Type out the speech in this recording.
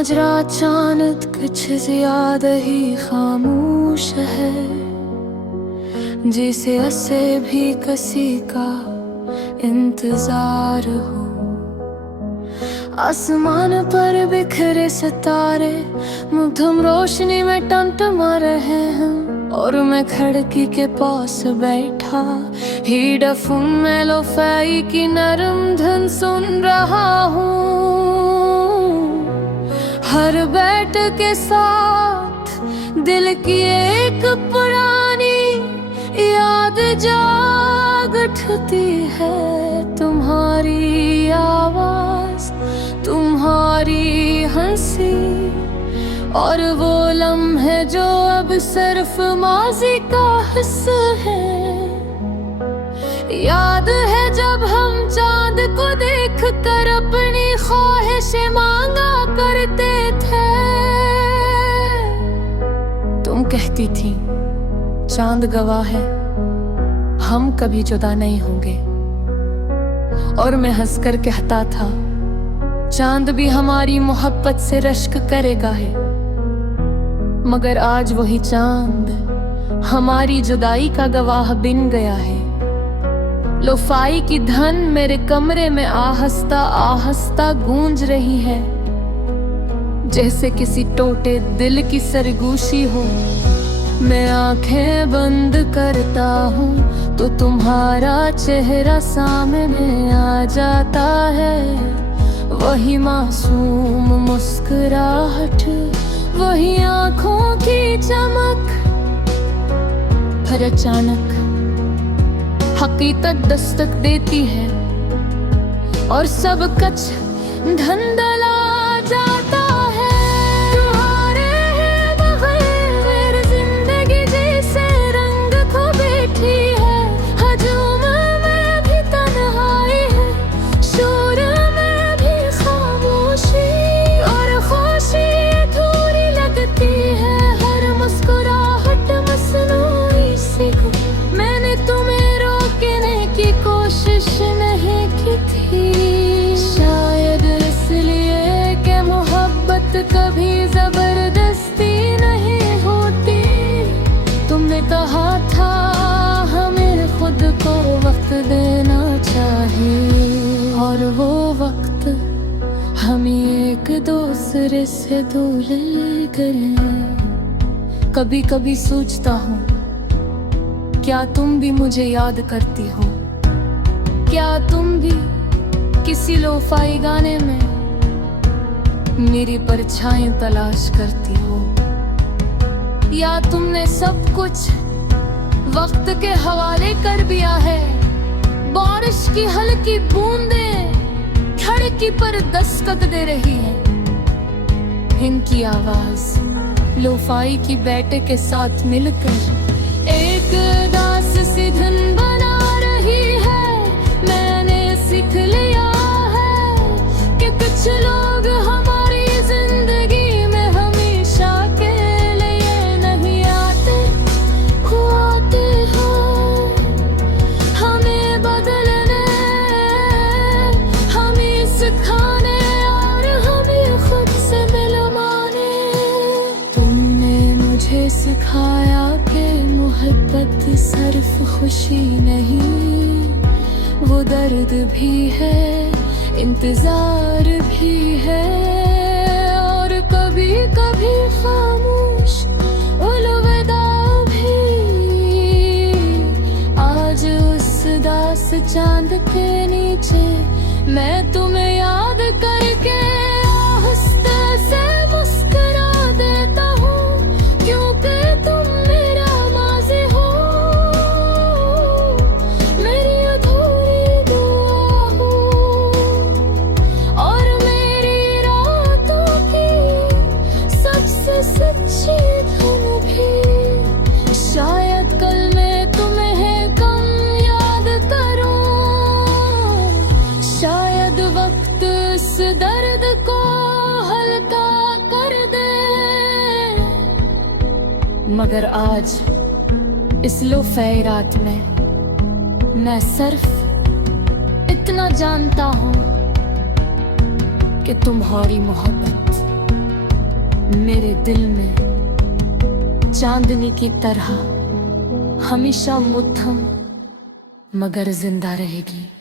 आज रात चांद कुछ ज्यादा ही खामोश है, जिसे ऐसे भी किसी का इंतजार हो। आसमान पर बिखरे सितारे मुग्धम रोशनी में टमटमा रहे हैं, और मैं खिड़की के पास बैठा हेडफोन में लोफाई की नरम धुन सुन रहा हूँ। हर बैठ के साथ दिल की एक पुरानी याद जाग उठती है। तुम्हारी आवाज, तुम्हारी हंसी, और वो लम्हे जो अब सिर्फ माजी का हिस्सा है। याद है जब हम चांद को देख कर अपनी ख्वाहिशें मांगा करते थे। तुम कहती थी चांद गवाह है, हम कभी जुदा नहीं होंगे, और मैं हंसकर कहता था चांद भी हमारी मोहब्बत से रश्क करेगा है। मगर आज वही चांद हमारी जुदाई का गवाह बन गया है। लोफाई की धन मेरे कमरे में आहस्ता आहस्ता गूंज रही है, जैसे किसी टूटे दिल की सरगोशी हो। मैं आंखें बंद करता हूँ तो तुम्हारा चेहरा सामने आ जाता है। वही मासूम मुस्कुराहट, वही आंखों की चमक। फिर अचानक हकीकत दस्तक देती है, और सब कुछ धंधला जाता है। तुम्हारे बगैर जिंदगी जैसे रंग खो बैठी है। हजूम में भी तन्हाई है, शोर में भी खामोशी, और खुशी अधूरी लगती है। हर मुस्कुराहट मसनूई सी को मैंने तुम्हें रोकने की कोशिश नहीं की थी। शायद इसलिए कि मोहब्बत कभी जबरदस्ती नहीं होती। तुमने कहा था हमें खुद को वक्त देना चाहिए, और वो वक्त हम एक दूसरे से दूर करें। कभी कभी सोचता हूँ क्या तुम भी मुझे याद करती हो? क्या तुम भी किसी लोफाई गाने में मेरी परछाई तलाश करती हो? या तुमने सब कुछ वक्त के हवाले कर दिया है? बारिश की हल्की बूंदें खिड़की पर दस्तक दे रही है, इनकी आवाज लोफाई की बैठक के साथ मिलकर एक दास सी धुन बना रही है। मैंने सीख लिया है कि कुछ लोग हमारी जिंदगी में हमेशा के लिए नहीं आते, वो आते हैं हमें बदलने, हमें सिखाने, और हमें खुद से मिलवाने। तुमने मुझे सिखाया कि मोहब्बत सिर्फ खुशी नहीं, वो दर्द भी है, इंतजार भी है, और कभी कभी खामोश अलविदा भी। आज उस दास चांद के नीचे मैं तुम्हें याद करके आहिस्ते से मुस्कुरा देता हूँ, क्योंकि तुम मेरा माज़ी हो, मेरी अधूरी दुआ हो, और मेरी रातों की सबसे सच्ची धुन भी। शायद कल मैं तुम्हें कम याद करूं, शायद वक्त इस दर्द को हल्का कर दे। मगर आज इस लोफाई रात में मैं सिर्फ इतना जानता हूँ कि तुम्हारी मोहब्बत मेरे दिल में चांदनी की तरह हमेशा मुद्दम मगर जिंदा रहेगी।